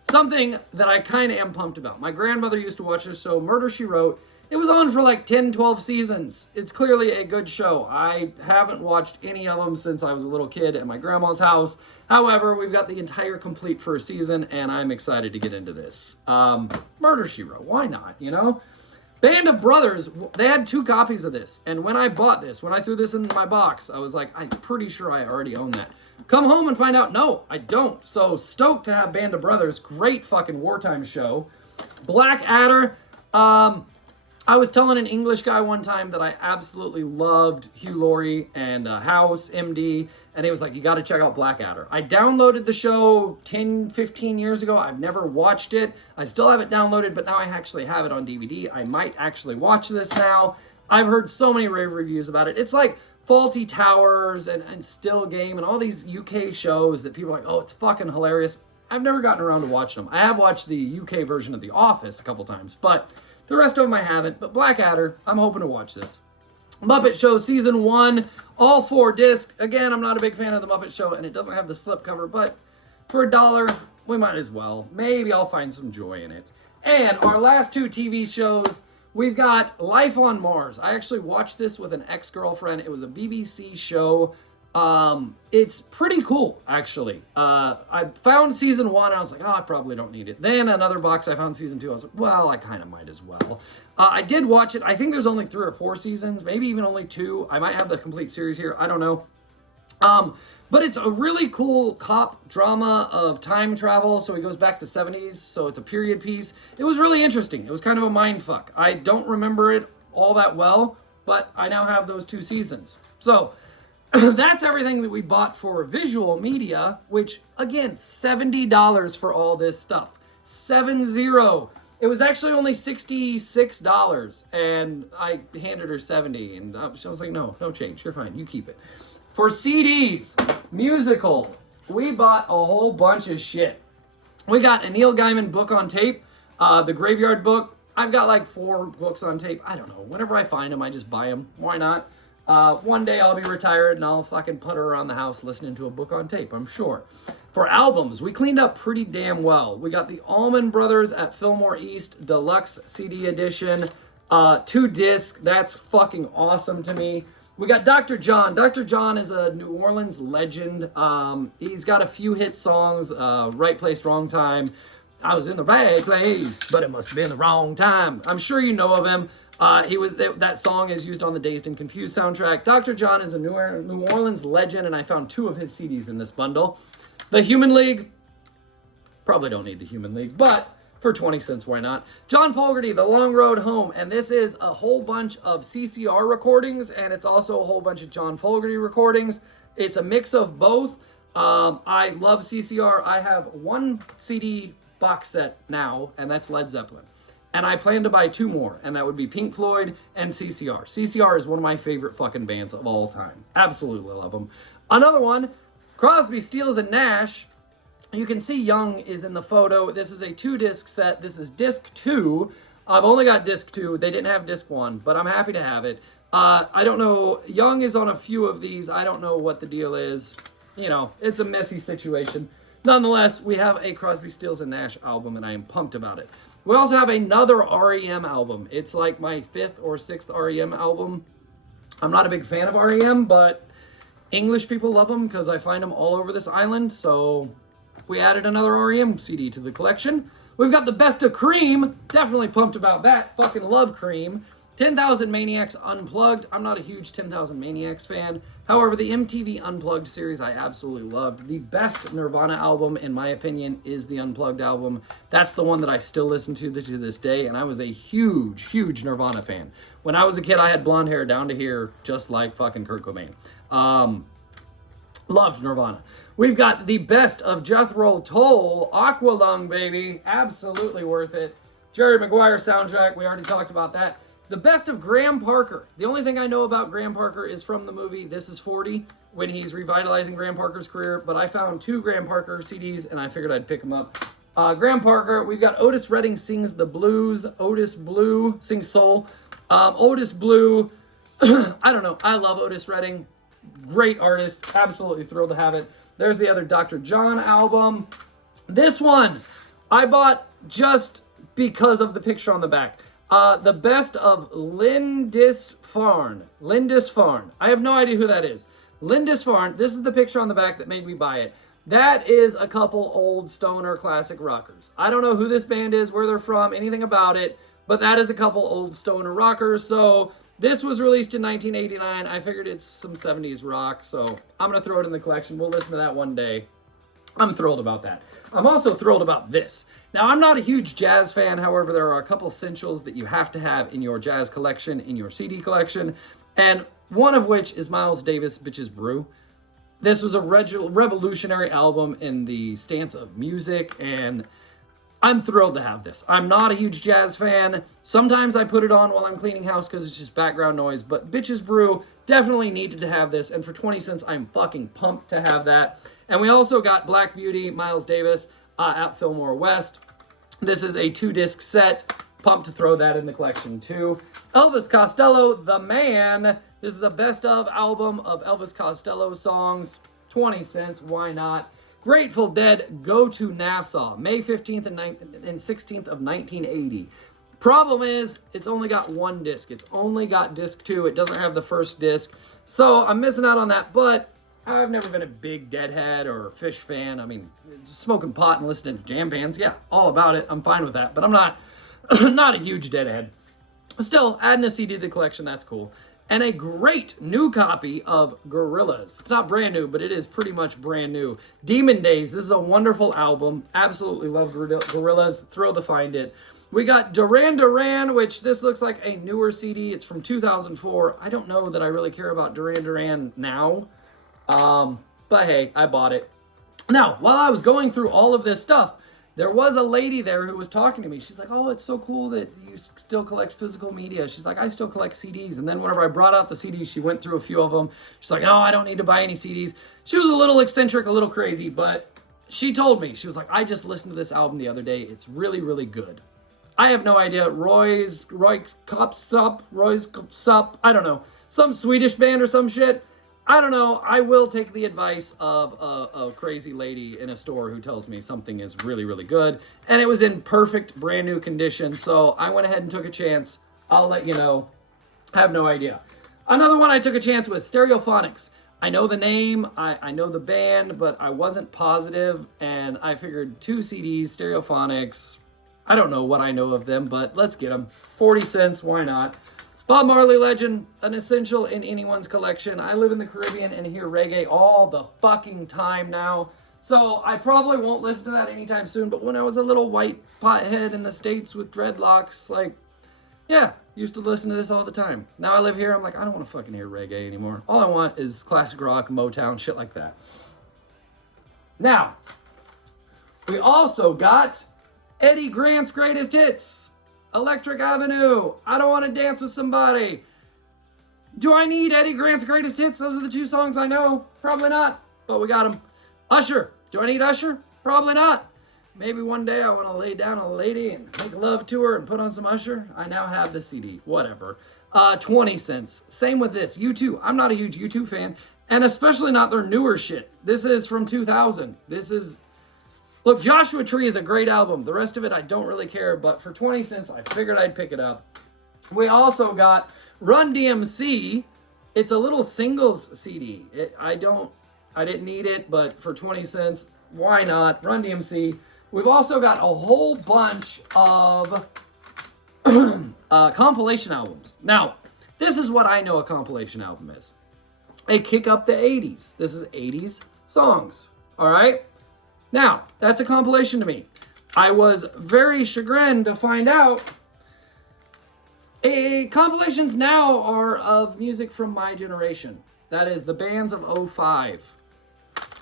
Something that I kind of am pumped about. My grandmother used to watch this show, Murder, She Wrote. It was on for like 10, 12 seasons. It's clearly a good show. I haven't watched any of them since I was a little kid at my grandma's house. However, we've got the entire complete first season, and I'm excited to get into this. Murder, She Wrote. Why not, Band of Brothers, they had 2 copies of this. And when I bought this, when I threw this in my box, I was like, I'm pretty sure I already own that. Come home and find out, no, I don't. So stoked to have Band of Brothers. Great fucking wartime show. Blackadder. I was telling an English guy one time that I absolutely loved Hugh Laurie and House, MD, and he was like, you got to check out Blackadder. I downloaded the show 10, 15 years ago. I've never watched it. I still have it downloaded, but now I actually have it on DVD. I might actually watch this now. I've heard so many rave reviews about it. It's like Faulty Towers and Still Game and all these UK shows that people are like, oh, it's fucking hilarious. I've never gotten around to watching them. I have watched the UK version of The Office a couple times, but the rest of them I haven't. But Blackadder, I'm hoping to watch this. Muppet Show Season 1, all 4 discs. Again, I'm not a big fan of the Muppet Show, and it doesn't have the slipcover, but for $1, we might as well. Maybe I'll find some joy in it. And our last 2 TV shows, we've got Life on Mars. I actually watched this with an ex-girlfriend. It was a BBC show. It's pretty cool, actually. I found season 1, and I was like, oh, I probably don't need it. Then another box, I found season 2. I was like, well, I kind of might as well. I did watch it. I think there's only 3 or 4 seasons, maybe even only 2. I might have the complete series here. I don't know. But it's a really cool cop drama of time travel. So he goes back to 70s. So it's a period piece. It was really interesting. It was kind of a mind fuck. I don't remember it all that well, but I now have those 2 seasons. So that's everything that we bought for visual media, which again, $70 for all this stuff. 70. It was actually only $66, and I handed her $70, and she was like, no change, you're fine, you keep it. For CDs, musical, we bought a whole bunch of shit. We got a Neil Gaiman book on tape, the Graveyard book. I've got like 4 books on tape. I don't know. Whenever I find them, I just buy them. Why not? One day I'll be retired and I'll fucking putter around the house listening to a book on tape, I'm sure. For albums, we cleaned up pretty damn well. We got the Allman Brothers at Fillmore East Deluxe CD Edition, 2 disc. That's fucking awesome to me. We got Dr. John. Dr. John is a New Orleans legend. He's got a few hit songs, Right Place, Wrong Time. I was in the right place, but it must have been the wrong time. I'm sure you know of him. That song is used on the Dazed and Confused soundtrack. Dr. John is a New Orleans legend, and I found 2 of his CDs in this bundle. The Human League, probably don't need the Human League, but for 20 cents, why not? John Fogerty, The Long Road Home, and this is a whole bunch of CCR recordings, and it's also a whole bunch of John Fogerty recordings. It's a mix of both. I love CCR. I have 1 CD box set now, and that's Led Zeppelin. And I plan to buy 2 more, and that would be Pink Floyd and CCR. CCR is one of my favorite fucking bands of all time. Absolutely love them. Another one, Crosby, Stills, and Nash. You can see Young is in the photo. This is a 2-disc set. This is disc 2. I've only got disc 2. They didn't have disc 1, but I'm happy to have it. I don't know. Young is on a few of these. I don't know what the deal is. You know, it's a messy situation. Nonetheless, we have a Crosby, Stills, and Nash album, and I am pumped about it. We also have another REM album. It's like my 5th or 6th REM album. I'm not a big fan of REM, but English people love them because I find them all over this island, so we added another REM CD to the collection. We've got the Best of Cream. Definitely pumped about that. Fucking love Cream. 10,000 Maniacs Unplugged. I'm not a huge 10,000 Maniacs fan. However, the MTV Unplugged series I absolutely loved. The best Nirvana album, in my opinion, is the Unplugged album. That's the one that I still listen to this day, and I was a huge Nirvana fan. When I was a kid, I had blonde hair down to here, just like fucking Kurt Cobain. Loved Nirvana. We've got the Best of Jethro Tull, Aqualung, baby. Absolutely worth it. Jerry Maguire soundtrack, we already talked about that. The Best of Graham Parker. The only thing I know about Graham Parker is from the movie This Is 40, when he's revitalizing Graham Parker's career, but I found 2 Graham Parker CDs, and I figured I'd pick them up. Graham Parker, we've got Otis Redding Sings the Blues, Otis Blue Sings Soul. Otis Blue, I don't know, I love Otis Redding. Great artist, absolutely thrilled to have it. There's the other Dr. John album. This one, I bought just because of the picture on the back. The Best of Lindisfarne. Lindisfarne. I have no idea who that is. Lindisfarne. This is the picture on the back that made me buy it. That is a couple old stoner classic rockers. I don't know who this band is, where they're from, anything about it, but that is a couple old stoner rockers. So this was released in 1989. I figured it's some 70s rock, so I'm going to throw it in the collection. We'll listen to that one day. I'm thrilled about that. I'm also thrilled about this. Now, I'm not a huge jazz fan. However, there are a couple essentials that you have to have in your jazz collection, in your CD collection, and one of which is Miles Davis' Bitches Brew. This was a revolutionary album in the stance of music, and I'm thrilled to have this. I'm not a huge jazz fan. Sometimes I put it on while I'm cleaning house because it's just background noise, but Bitches Brew definitely needed to have this, and for 20 cents, I'm fucking pumped to have that. And we also got Black Beauty, Miles Davis, at Fillmore West. This is a 2-disc set. Pumped to throw that in the collection too. Elvis Costello, The Man. This is a best of album of Elvis Costello songs. 20 cents, why not? Grateful Dead, Go to Nassau, May 15th and 16th of 1980. Problem is, it's only got 1 disc. It's only got disc 2. It doesn't have the first disc. So I'm missing out on that, but I've never been a big Deadhead or Fish fan. I mean, smoking pot and listening to jam bands, yeah, all about it. I'm fine with that, but I'm not not a huge Deadhead. Still, adding a CD to the collection, that's cool. And a great new copy of Gorillaz. It's not brand new, but it is pretty much brand new. Demon Days, this is a wonderful album. Absolutely love Gorillaz. Thrilled to find it. We got Duran Duran, which this looks like a newer CD. It's from 2004. I don't know that I really care about Duran Duran now. But hey, I bought it. Now, while I was going through all of this stuff, there was a lady there who was talking to me. She's like, oh, it's so cool that you still collect physical media. She's like, I still collect CDs. And then whenever I brought out the CDs, she went through a few of them. She's like, no, I don't need to buy any CDs. She was a little eccentric, a little crazy, but she told me, she was like, I just listened to this album the other day. It's really, really good. I have no idea. Roy's Kopsup, I don't know. Some Swedish band or some shit. I don't know. I will take the advice of a crazy lady in a store who tells me something is really, really good. And it was in perfect, brand new condition. So I went ahead and took a chance. I'll let you know. I have no idea. Another one I took a chance with, Stereophonics. I know the name, I know the band, but I wasn't positive. And I figured 2 CDs, Stereophonics. I don't know what I know of them, but let's get them. 40 cents, why not? Bob Marley legend, an essential in anyone's collection. I live in the Caribbean and hear reggae all the fucking time now. So I probably won't listen to that anytime soon, but when I was a little white pothead in the States with dreadlocks, like, yeah, used to listen to this all the time. Now I live here, I'm like, I don't want to fucking hear reggae anymore. All I want is classic rock, Motown, shit like that. Now, we also got Eddie Grant's Greatest Hits. Electric Avenue, I Don't Want to Dance with Somebody. Do I need Eddie Grant's Greatest Hits? Those are the 2 songs I know. Probably not, but we got them. Usher, do I need Usher? Probably not. Maybe one day I want to lay down a lady and make love to her and put on some Usher. I now have the CD, whatever. 20 cents. Same with this. U2, I'm not a huge U2 fan, and especially not their newer shit. This is from 2000. Look, Joshua Tree is a great album. The rest of it, I don't really care, but for 20 cents, I figured I'd pick it up. We also got Run DMC. It's a little singles CD. I didn't need it, but for 20 cents, why not? Run DMC. We've also got a whole bunch of compilation albums. Now, this is what I know a compilation album is. A kick up the 80s. This is 80s songs, all right? Now, that's a compilation to me. I was very chagrined to find out compilations now are of music from my generation. That is the bands of 05.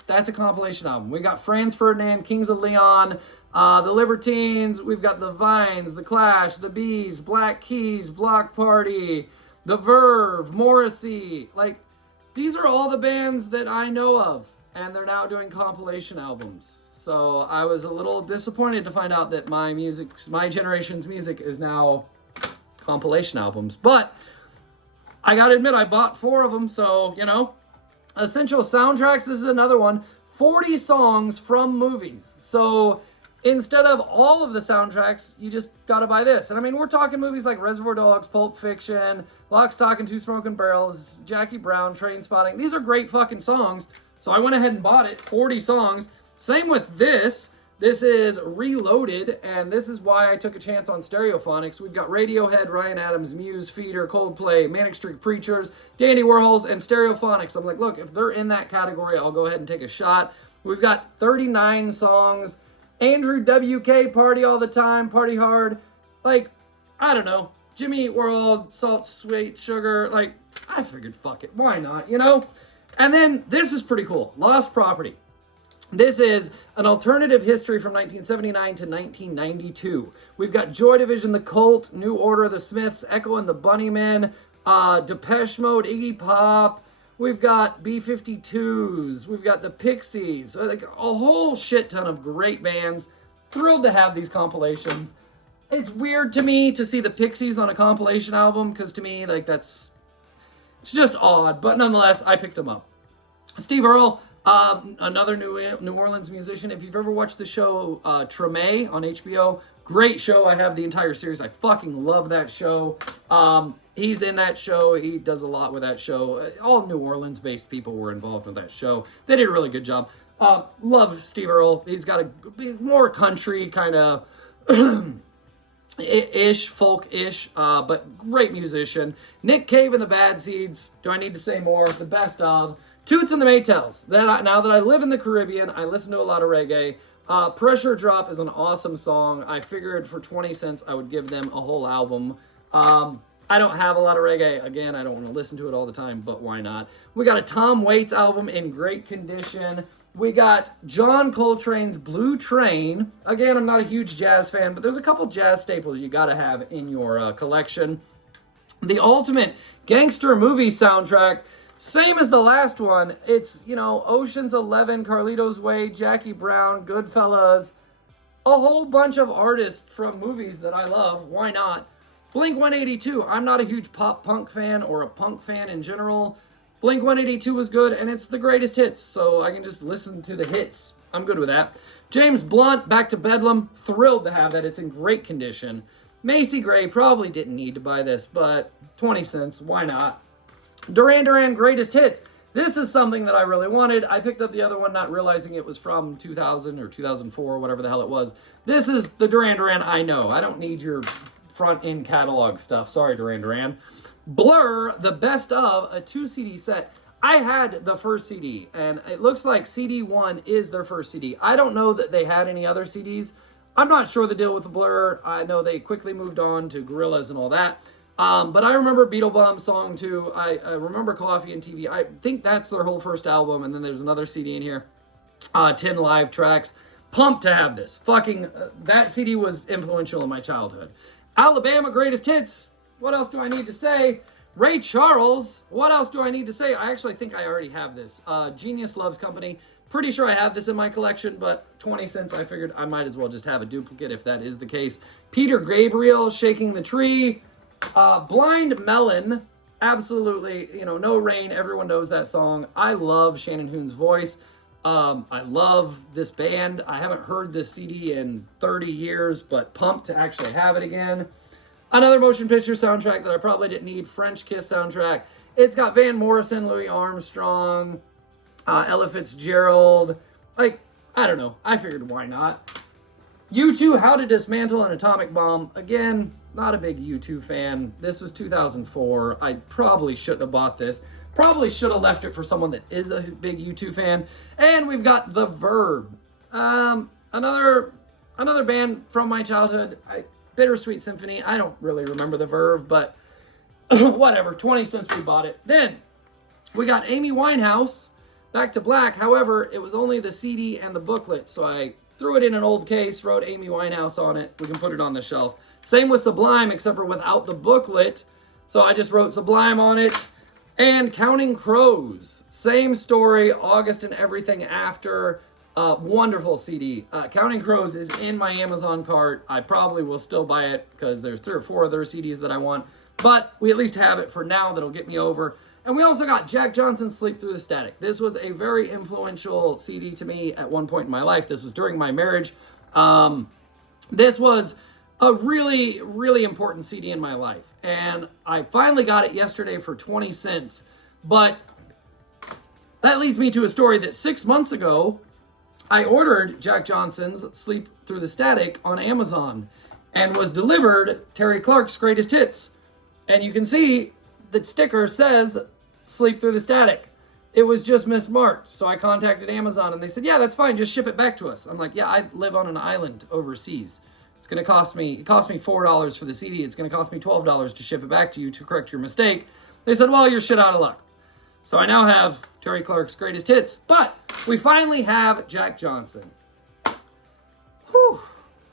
That's a compilation album. We got Franz Ferdinand, Kings of Leon, the Libertines, we've got the Vines, the Clash, the Bees, Black Keys, Block Party, the Verve, Morrissey. Like, these are all the bands that I know of. And they're now doing compilation albums. So I was a little disappointed to find out that my generation's music is now compilation albums. But I gotta admit, I bought 4 of them, so, you know. Essential soundtracks, this is another one. 40 songs from movies. So instead of all of the soundtracks, you just gotta buy this. And I mean, we're talking movies like Reservoir Dogs, Pulp Fiction, Lock, Stock, and Two Smoking Barrels, Jackie Brown, Trainspotting. These are great fucking songs. So I went ahead and bought it, 40 songs. Same with this. This is Reloaded, and this is why I took a chance on Stereophonics. We've got Radiohead, Ryan Adams, Muse, Feeder, Coldplay, Manic Street Preachers, Dandy Warhols, and Stereophonics. I'm like, look, if they're in that category, I'll go ahead and take a shot. We've got 39 songs. Andrew WK, Party All the Time, Party Hard. Like, I don't know. Jimmy Eat World, Salt, Sweet, Sugar. Like, I figured, fuck it. Why not, you know? And then this is pretty cool. Lost Property. This is an alternative history from 1979 to 1992. We've got Joy Division, The Cult, New Order, The Smiths, Echo and the Bunnymen, Depeche Mode, Iggy Pop. We've got B-52s. We've got the Pixies. Like a whole shit ton of great bands. Thrilled to have these compilations. It's weird to me to see the Pixies on a compilation album because to me, like it's just odd. But nonetheless, I picked them up. Steve Earle, another New Orleans musician. If you've ever watched the show Treme on HBO, great show. I have the entire series. I fucking love that show. He's in that show. He does a lot with that show. All New Orleans-based people were involved with that show. They did a really good job. Love Steve Earle. He's got a more country kind of ish, folk-ish, but great musician. Nick Cave and the Bad Seeds. Do I need to say more? The best of. Toots and the Maytals. Now that I live in the Caribbean, I listen to a lot of reggae. Pressure Drop is an awesome song. I figured for 20 cents I would give them a whole album. I don't have a lot of reggae. Again, I don't want to listen to it all the time, but why not? We got a Tom Waits album in great condition. We got John Coltrane's Blue Train. Again, I'm not a huge jazz fan, but there's a couple jazz staples you gotta have in your collection. The ultimate gangster movie soundtrack, same as the last one. It's, Ocean's 11, Carlito's Way, Jackie Brown, Goodfellas, a whole bunch of artists from movies that I love. Why not? Blink-182. I'm not a huge pop punk fan or a punk fan in general. Blink-182 was good, and it's the greatest hits, so I can just listen to the hits. I'm good with that. James Blunt, Back to Bedlam. Thrilled to have that. It's in great condition. Macy Gray, probably didn't need to buy this, but 20 cents, why not? Duran Duran, Greatest Hits. This is something that I really wanted. I picked up the other one not realizing it was from 2000 or 2004 or whatever the hell it was. This is the Duran Duran I know. I don't need your front-end catalog stuff. Sorry, Duran Duran. Blur, the best of, a 2-CD set. I had the first CD, and it looks like CD 1 is their first CD. I don't know that they had any other CDs. I'm not sure the deal with Blur. I know they quickly moved on to Gorillaz and all that. But I remember Beetlebum Song 2. I remember Coffee and TV. I think that's their whole first album, and then there's another CD in here. 10 live tracks. Pumped to have this. That CD was influential in my childhood. Alabama Greatest Hits. What else do I need to say? Ray Charles. What else do I need to say? I actually think I already have this. Genius Loves Company. Pretty sure I have this in my collection, but 20 cents, I figured I might as well just have a duplicate if that is the case. Peter Gabriel, Shaking the Tree. Blind Melon. Absolutely, No Rain. Everyone knows that song. I love Shannon Hoon's voice. I love this band. I haven't heard this CD in 30 years, but pumped to actually have it again. Another motion picture soundtrack that I probably didn't need, French Kiss soundtrack. It's got Van Morrison, Louis Armstrong, Ella Fitzgerald. I don't know. I figured why not. U2, How to Dismantle an Atomic Bomb. Again, not a big U2 fan. This was 2004. I probably shouldn't have bought this. Probably should have left it for someone that is a big U2 fan. And we've got The Verb. Another band from my childhood. Bittersweet Symphony. I don't really remember The Verve, but whatever. 20 cents we bought it. Then we got Amy Winehouse, Back to Black. However, it was only the CD and the booklet, so I threw it in an old case, wrote Amy Winehouse on it. We can put it on the shelf. Same with Sublime, except for without the booklet. So I just wrote Sublime on it. And Counting Crows. Same story, August and everything after. Wonderful CD. Counting Crows is in my Amazon cart. I probably will still buy it because there's 3 or 4 other CDs that I want. But we at least have it for now. That'll get me over. And we also got Jack Johnson's Sleep Through the Static. This was a very influential CD to me at one point in my life. This was during my marriage. This was a really, really important CD in my life. And I finally got it yesterday for 20 cents. But that leads me to a story that 6 months ago, I ordered Jack Johnson's Sleep Through the Static on Amazon and was delivered Terry Clark's Greatest Hits. And you can see the sticker says Sleep Through the Static. It was just mismarked. So I contacted Amazon and they said, yeah, that's fine. Just ship it back to us. I'm like, yeah, I live on an island overseas. It cost me $4 for the CD. It's going to cost me $12 to ship it back to you to correct your mistake. They said, well, you're shit out of luck. So I now have Terry Clark's Greatest Hits. But we finally have Jack Johnson. Whew.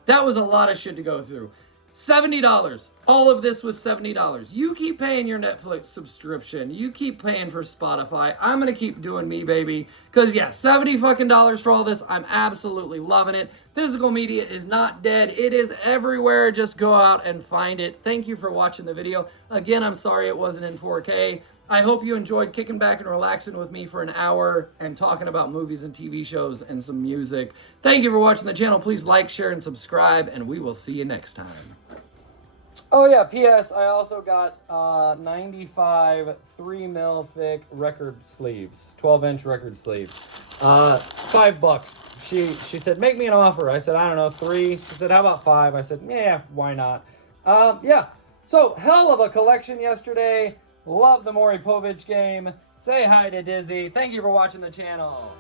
That was a lot of shit to go through. $70. All of this was $70. You keep paying your Netflix subscription. You keep paying for Spotify. I'm going to keep doing me, baby. Because, yeah, $70 fucking dollars for all this. I'm absolutely loving it. Physical media is not dead. It is everywhere. Just go out and find it. Thank you for watching the video. Again, I'm sorry it wasn't in 4K. I hope you enjoyed kicking back and relaxing with me for an hour and talking about movies and TV shows and some music. Thank you for watching the channel. Please like, share, and subscribe, and we will see you next time. Oh yeah, P.S. I also got 95 3mm thick record sleeves, 12-inch record sleeves. $5. She said, make me an offer. I said, I don't know, 3. She said, how about 5? I said, yeah, why not? Yeah, so hell of a collection yesterday. Love the Maury Povich game. Say hi to Dizzy. Thank you for watching the channel.